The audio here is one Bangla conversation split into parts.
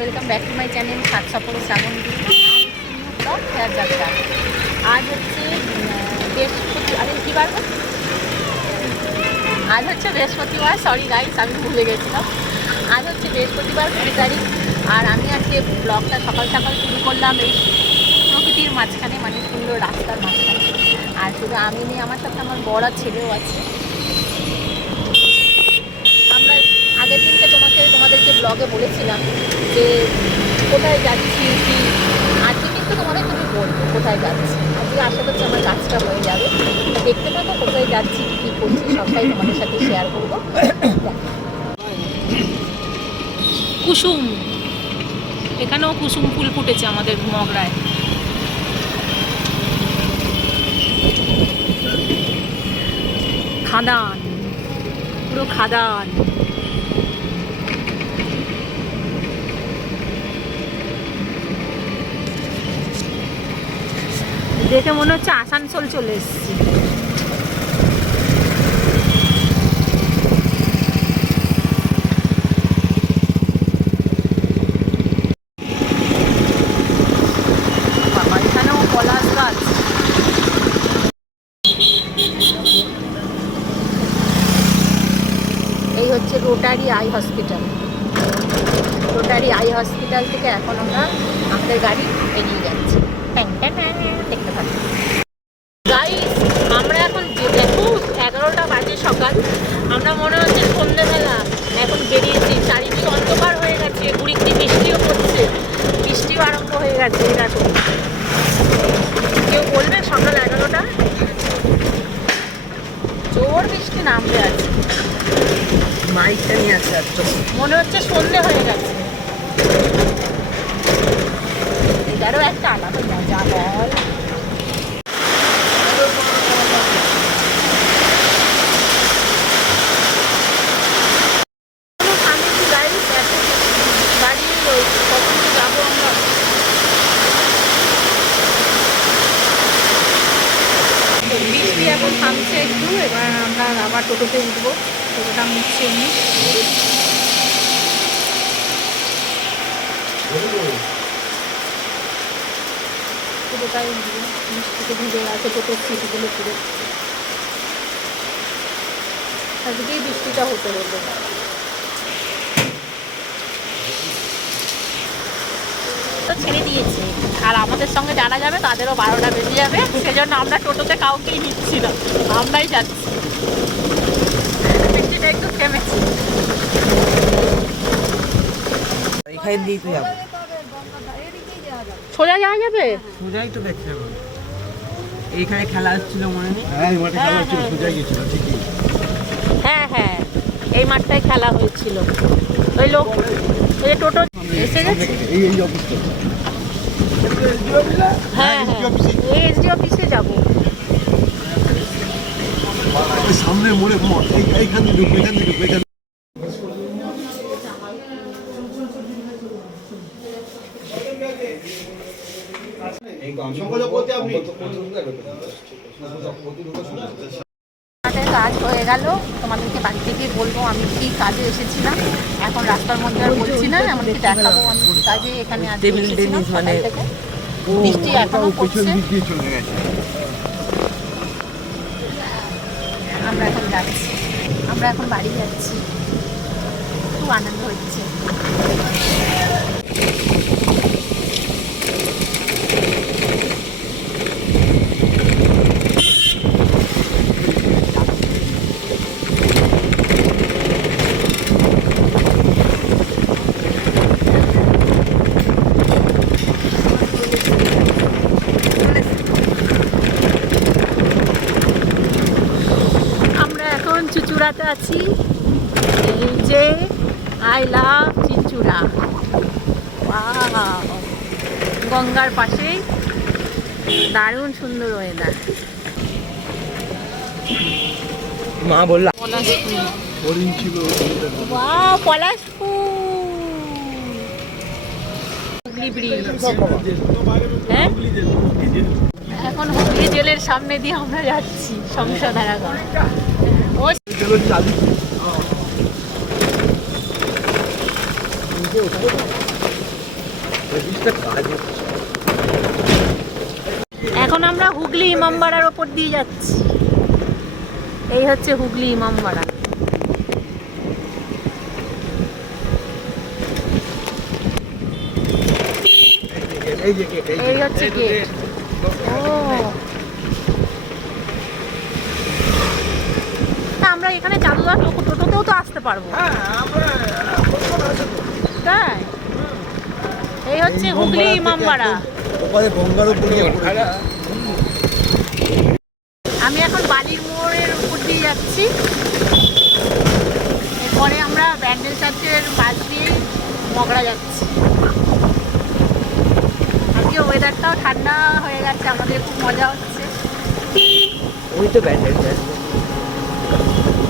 Welcome back to my channel সাত সফর শ্রাবণ ব্লগ ফেয়ার যাত্রা। আজ হচ্ছে আজ হচ্ছে বৃহস্পতিবার, সরি গাইস আমি ভুলে গেছিলাম। আজ হচ্ছে বৃহস্পতিবার 20 তারিখ। আর আমি আজকে ব্লগটা সকাল সকাল শুরু করলাম এই প্রকৃতির মাঝখানে, মানে সুন্দর রাস্তার মাঝখানে। আর শুধু আমি নেই, আমার সাথে আমার বড় ছেলেও আছে। আমরা আগের দিনকে তোমাদেরকে ব্লগে বলেছিলাম যে কোথায় যাচ্ছি কি। আজকে কিন্তু তুমি বলবো কোথায় যাচ্ছি। আজকে আশা করছি আমার কাজটা হয়ে যাবে। দেখতে থাকো কোথায় যাচ্ছি, কী করছি, সবটাই তোমাদের সাথে শেয়ার করবো। কুসুম, এখানেও কুসুম ফুল ফুটেছে আমাদের মগরায়। খাদান, পুরো খাদান। দেখে মনে হচ্ছে আসানসোল চলে এসেছি। এখানেও পলাশ গাছ। এই হচ্ছে rotary eye hospital. Rotary eye hospital থেকে এখন আমরা আমাদের গাড়ি এগিয়ে যাচ্ছি। দেখতে পাচ্ছি গাইস, আমরা এখন দেখো 11টা বাজে সকাল। আমরা মনে হচ্ছে সন্ধ্যেবেলা এখন বেরিয়েছি। চারিদিকে অন্ধকার হয়ে গেছে, গুড়িগুড়ি বৃষ্টিও পড়ছে, বৃষ্টিও আরম্ভ হয়ে গেছে। দেখো কেউ বলবে সকাল 11টা জোর বৃষ্টি নামবে আছে। মাইকটা নিয়ে আসছে, মনে হচ্ছে সন্ধ্যে হয়ে গেছে। এটারও একটা আলাদা মজা বল। বৃষ্টি এখন থামছে একটু, এবার আমরা আবার টোটোতে উঠবো। টোটোটা মুছছে এমনি। টোটোটাই উঠবো, বৃষ্টিতে ভিজে গেছে টোটোর সিটগুলো পুরো। আজকেই বৃষ্টিটা হতে হতো। ছেড়ে দিয়েছে, আর আমাদের সঙ্গে যারা যাবে তাদেরও 12টা বেজে যাবে। সেজন্য আমরা টোটোতে কাউকেই নিচ্ছি না, আমরাই যাচ্ছি। বৃষ্টিটা একটু থেমেছে। সোজা যাওয়া যাবে, সোজাই তো দেখতে হবে। এইখানে খেলা হচ্ছিল মনে নেই? হ্যাঁ, এই মাঠে খেলা হচ্ছিল, সোজাই গেছিল ঠিকই। হ্যাঁ হ্যাঁ, এই মাঠটায় খেলা হয়েছিল। ওই লোক, ওই টোটো এসে গেছে। এই অফিসটা, হ্যাঁ হ্যাঁ, এই এসডি অফিসে যাবো। সামনে মোড়ে এইখান দিয়ে ঢুকবে, এখান দিয়ে ঢুকবে, এখান কাজ হয়ে গেল। তোমাদেরকে বাড়ি থেকে বলবো আমি কি কাজে এসেছিলাম। এখন রাস্তার মধ্যে আর বলছি না, আমাদেরকে দেখাবো আমি কি কাজে এখানে এসেছিলাম। বৃষ্টি এখনো পড়ছে। আমরা এখন যাচ্ছি, আমরা এখন বাড়ি যাচ্ছি। খুব আনন্দ হচ্ছে। চুঁচুড়াতে আছি। এই যে আই লাভ চুঁচুড়া, গঙ্গার পাশেই দারুণ সুন্দর ওয়েদার। মা বললাম পলাশ ফুল, হুগলি ব্রিজ। হ্যাঁ, এখন হুগলি জেলের সামনে দিয়ে আমরা যাচ্ছি সংশোধনাগার। এখন আমরা হুগলি ইমামবাড়ার ওপর দিয়ে যাচ্ছি। এই হচ্ছে হুগলি ইমামবাড়া। এই হচ্ছে গেট। আমরা এখানে চালুয়া টোটোতেও তো আসতে পারবো। তাই এই হচ্ছে হুগলি ইমামবাড়া। আমি এখন বালির মোড়ের উপর দিয়ে যাচ্ছি। এরপরে আমরা ব্যান্ডেল চার্চের পাশ দিয়ে মগরা যাচ্ছি। আজকে ওয়েদারটাও ঠান্ডা হয়ে গেছে, আমাদের খুব মজা হচ্ছে। ওই তো ব্যান্ডেল চার্চ,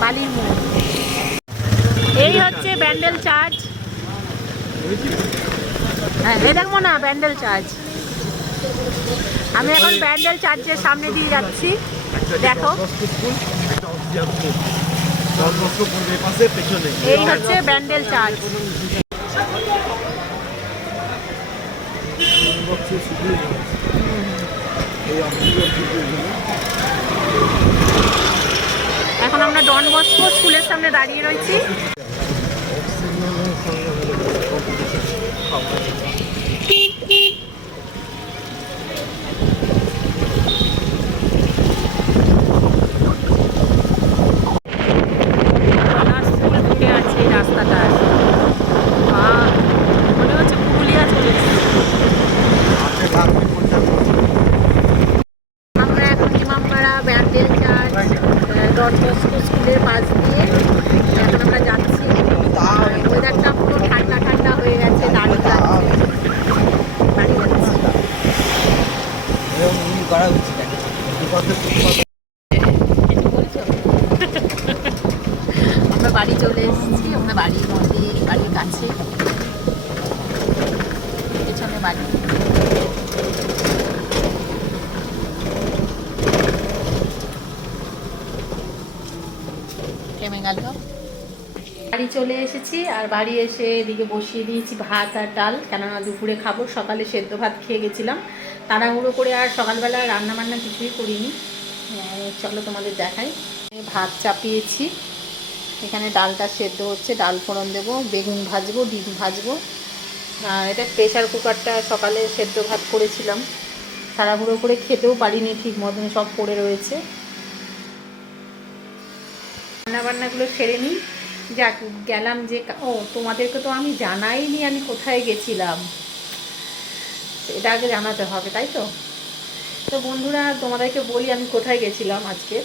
বালির মোড়। এই হচ্ছে ব্যান্ডেল চার্চ। হ্যাঁ, এই দেখবো না ব্যান্ডেল চার্চ। আমি এখন ব্যান্ডেল চার্চের সামনে দিয়ে যাচ্ছি। দেখো, এই হচ্ছে ব্যান্ডেল চার্চ। এখন আমরা ডন বস্কো স্কুলের সামনে দাঁড়িয়ে রয়েছি। স্কুলের পাশ দিয়ে এখন আমরা যাচ্ছি। ওয়েদারটা পুরো ঠান্ডা ঠান্ডা হয়ে গেছে, দারুণ লাগছে। বাড়ি যাচ্ছি। আমরা বাড়ি চলে এসেছি। আমরা বাড়ির মধ্যে, বাড়ির কাছে, পেছনে বাড়ি। বাড়ি চলে এসেছি, আর বাড়ি এসে এদিকে বসিয়ে দিয়েছি ভাত আর ডাল, কেননা দুপুরে খাবো। সকালে সেদ্ধ ভাত খেয়ে গেছিলাম, তাড়াহুড়ো করে আর সকালবেলা রান্না বান্না কিছুই করিনি। চলো তোমাদের দেখাই। ভাত চাপিয়েছি, এখানে ডালটা সেদ্ধ হচ্ছে, ডাল ফোড়ন দেবো, বেগুন ভাজবো, ডিম ভাজবো। এটা প্রেশার কুকারটা সকালে সেদ্ধ ভাত করেছিলাম, তাড়াহুড়ো করে খেতেও পারিনি ঠিক মতন, সব পড়ে রয়েছে। রান্নাবান্নাগুলো সেরে নিই। যাক, গেলাম যে, তোমাদেরকে তো আমি জানাইনি আমি কোথায় গেছিলাম, এটা আগে জানাতে হবে, তাই তো। তো বন্ধুরা, তোমাদেরকে বলি আমি কোথায় গেছিলাম আজকে।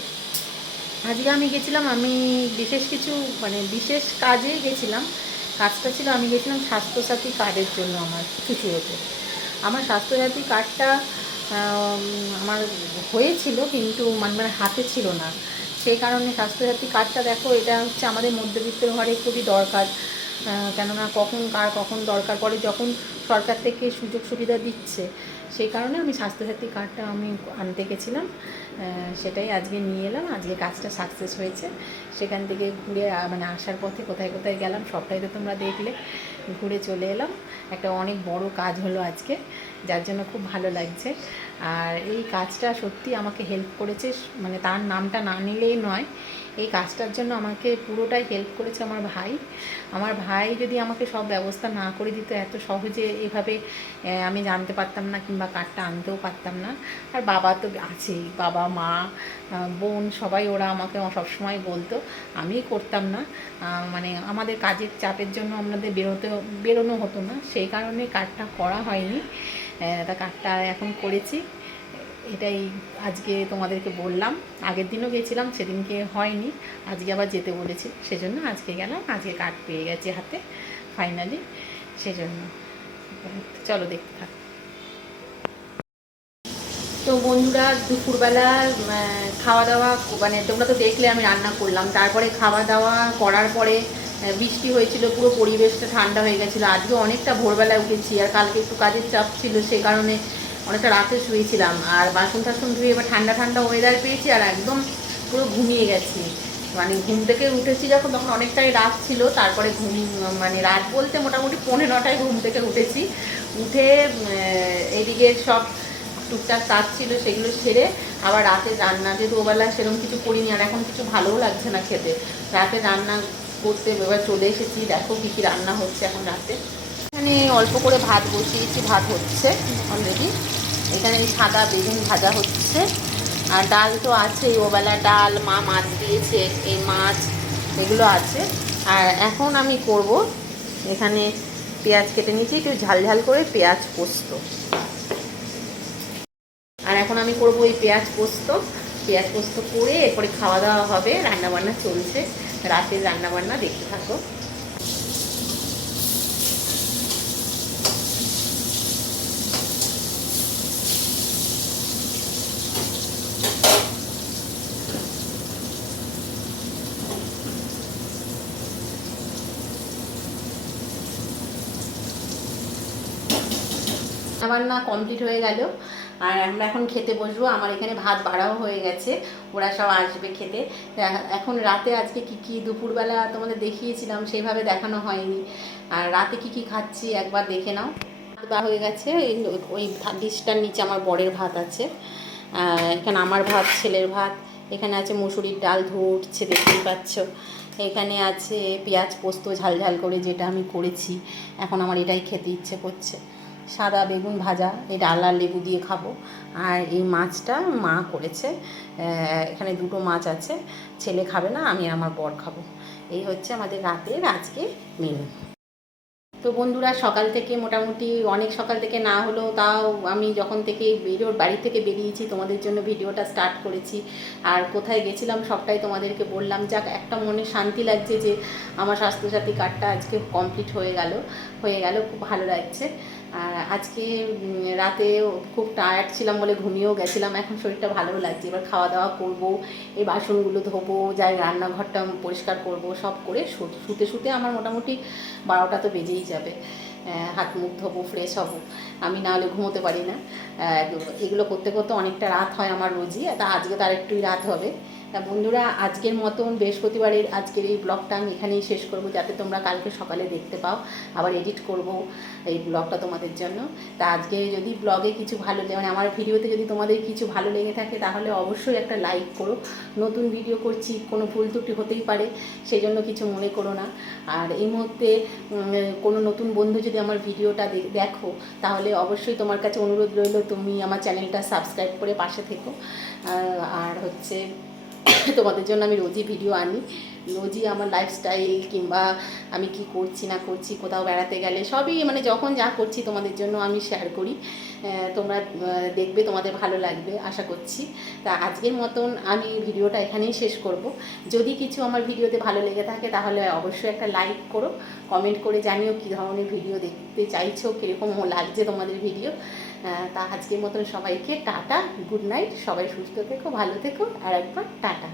আমি গেছিলাম, আমি বিশেষ কিছু বিশেষ কাজেই গেছিলাম। কাজটা ছিল, আমি গেছিলাম স্বাস্থ্যসাথী কার্ডের জন্য। আমার চুচুড়োতে আমার স্বাস্থ্যসাথী কার্ডটা আমার হয়েছিল, কিন্তু হাতে ছিল না। সেই কারণে স্বাস্থ্যসাথী কার্ডটা, দেখো, এটা হচ্ছে আমাদের মধ্যবিত্ত ঘরে খুবই দরকার। কেননা কখন দরকার পড়ে, যখন সরকার থেকে সুযোগ সুবিধা দিচ্ছে। সেই কারণে আমি স্বাস্থ্যসাথী কার্ডটা আমি আনতে গেছিলাম, সেটাই আজকে নিয়ে এলাম। আজকে কাজটা সাকসেস হয়েছে। সেখান থেকে ঘুরে আসার পথে কোথায় কোথায় গেলাম সবটাই তো তোমরা দেখলে। ঘুরে চলে এলাম। একটা অনেক বড় কাজ হলো আজকে, যার জন্য খুব ভালো লাগছে। আর এই কাজটা সত্যি আমাকে হেল্প করেছে, তার নামটা না নিলেই নয়। এই কাজটার জন্য আমাকে পুরোটাই হেল্প করেছে আমার ভাই। আমার ভাই যদি আমাকে সব ব্যবস্থা না করে দিত, এত সহজে এভাবে আমি জানতে পারতাম না, কিংবা কার্ডটা আনতেও পারতাম না। আর বাবা তো আছেই, বাবা, মা, বোন, সবাই ওরা আমাকে সবসময় বলতো, আমি করতাম না। আমাদের কাজের চাপের জন্য আমাদের বেরোনো হতো না, সেই কারণে কার্ডটা করা হয়নি। তা কার্ডটা এখন করেছি, এটাই আজকে তোমাদেরকে বললাম। আগের দিনও গেছিলাম, সেদিনকে হয়নি, আজকে আবার যেতে বলেছি, সেজন্য আজকে গেলাম। আজকে কার্ড পেয়ে গেছি হাতে ফাইনালি, সেজন্য। চলো দেখতে থাক। তো বন্ধুরা, দুপুরবেলা খাওয়া দাওয়া তোমরা তো দেখলে আমি রান্না করলাম। তারপরে খাওয়া দাওয়া করার পরে বৃষ্টি হয়েছিল, পুরো পরিবেশটা ঠান্ডা হয়ে গেছিলো। আজকে অনেকটা ভোরবেলায় উঠেছি, আর কালকে একটু কাজের চাপ ছিল, সেই কারণে অনেকটা রাতে শুয়েছিলাম। আর বাসন টাসন ধুয়ে এবার ঠান্ডা ঠান্ডা ওয়েদার পেয়েছি, আর একদম পুরো ঘুমিয়ে গেছি। মানে ঘুম থেকে উঠেছি যখন, তখন অনেকটাই রাত ছিল। তারপরে মানে রাত বলতে মোটামুটি 9:30টায় ঘুম থেকে উঠেছি। উঠে এইদিকে সব টুকটাক কাজ ছিল সেগুলো সেরে আবার রাতে রান্না, যেহেতু ওবেলা সেরকম কিছু করিনি, আর এখন কিছু ভালোও লাগছে না খেতে, রাতে রান্না করতে এবার চলে এসেছি। দেখো কী কী রান্না হচ্ছে এখন রাতে। এখানে অল্প করে ভাত বসিয়েছি, ভাত হচ্ছে অলরেডি। এখানে সাদা বেগুন ভাজা হচ্ছে, আর ডাল তো আছেই, ওবেলা ডাল, মা মাছ দিয়েছে, এই মাছ এগুলো আছে। আর এখন আমি করব, এখানে পেঁয়াজ কেটে নিয়েছি একটু ঝাল ঝাল করে, পেঁয়াজ পোস্ত। আর এখন আমি করব এই পেঁয়াজ পোস্ত করে এরপরে খাওয়া দাওয়া হবে। রান্নাবান্না চলছে, রাতের রান্নাবান্না দেখতে থাকো। রান্নাবান্না কমপ্লিট হয়ে গেল, আর আমরা এখন খেতে বসবো। আমার এখানে ভাত বাড়াও হয়ে গেছে, ওরা সব আসবে খেতে। এখন রাতে আজকে কি কি দুপুরবেলা তোমাদের দেখিয়েছিলাম, সেইভাবে দেখানো হয়নি। আর রাতে কি কি খাচ্ছি একবার দেখে নাও। ভাত হয়ে গেছে, ওই ডিশটার নিচে আমার বরের ভাত আছে, এখানে আমার ভাত, ছেলের ভাত। এখানে আছে মুসুরির ডাল ধুয়ে উঠছে, দেখতেই পাচ্ছ। এখানে আছে পেঁয়াজ পোস্ত ঝাল ঝাল করে, যেটা আমি করেছি। এখন আমার এটাই খেতে ইচ্ছে করছে। সাদা বেগুন ভাজা, এই ডাল আর লেবু দিয়ে খাবো। আর এই মাছটা মা করেছে, এখানে দুটো মাছ আছে, ছেলে খাবে না, আমি আমার বর খাবো। এই হচ্ছে আমাদের রাতের আজকে মেনু। তো বন্ধুরা, সকাল থেকে মোটামুটি অনেক সকাল থেকে না হলেও তাও আমি যখন থেকে বাড়ি থেকে বেরিয়েছি তোমাদের জন্য ভিডিওটা স্টার্ট করেছি। আর কোথায় গেছিলাম সবটাই তোমাদেরকে বললাম। যাক, একটা মনে শান্তি লাগছে যে আমার স্বাস্থ্যসাথী কার্ডটা আজকে কমপ্লিট হয়ে গেল, খুব ভালো লাগছে। আর আজকে রাতে খুব টায়ার্ড ছিলাম বলে ঘুমিয়েও গেছিলাম, এখন শরীরটা ভালোও লাগছে। এবার খাওয়া দাওয়া করবো, এই বাসনগুলো ধোবো, যাই রান্নাঘরটা পরিষ্কার করব, সব করে শুতে আমার মোটামুটি 12টা তো বেজেই যাবে। হাত মুখ ধোবো, ফ্রেশ হব, আমি না হলে ঘুমোতে পারি না। এগুলো করতে করতে অনেকটা রাত হয় আমার রোজই, তা আজকে তার একটুই রাত হবে। তা বন্ধুরা, আজকের মতন বৃহস্পতিবারের আজকের এই ব্লগটা আমি এখানেই শেষ করব, যাতে তোমরা কালকে সকালে দেখতে পাও। আবার এডিট করব এই ব্লগটা তোমাদের জন্য। তা আজকে যদি ব্লগে কিছু ভালো, মানে আমার ভিডিওতে যদি তোমাদের কিছু ভালো লেগে থাকে, তাহলে অবশ্যই একটা লাইক করো। নতুন ভিডিও করছি, কোনো ভুল ত্রুটি হতেই পারে, সেই জন্য কিছু মনে করো না। আর এই মুহূর্তে কোনো নতুন বন্ধু যদি আমার ভিডিওটা দেখো, তাহলে অবশ্যই তোমার কাছে অনুরোধ রইল, তুমি আমার চ্যানেলটা সাবস্ক্রাইব করে পাশে থেকো। আর হচ্ছে তোমাদের জন্য আমি রোজই ভিডিও আনি, রোজই আমার লাইফস্টাইল কিংবা আমি কি করছি না করছি, কোথাও বেড়াতে গেলে সবই, মানে যখন যা করছি তোমাদের জন্য আমি শেয়ার করি। তোমরা দেখবে, তোমাদের ভালো লাগবে আশা করছি। তা আজকের মতন আমি ভিডিওটা এখানেই শেষ করব। যদি কিছু আমার ভিডিওতে ভালো লেগে থাকে, তাহলে অবশ্যই একটা লাইক করো, কমেন্ট করে জানিও কী ধরনের ভিডিও দেখতে চাইছো, কীরকম লাগছে তোমাদের ভিডিও। তা আজকের মতন সবাইকে টাটা, গুড নাইট, সবাই সুস্থ থেকো, ভালো থেকো, আর একবার টাটা।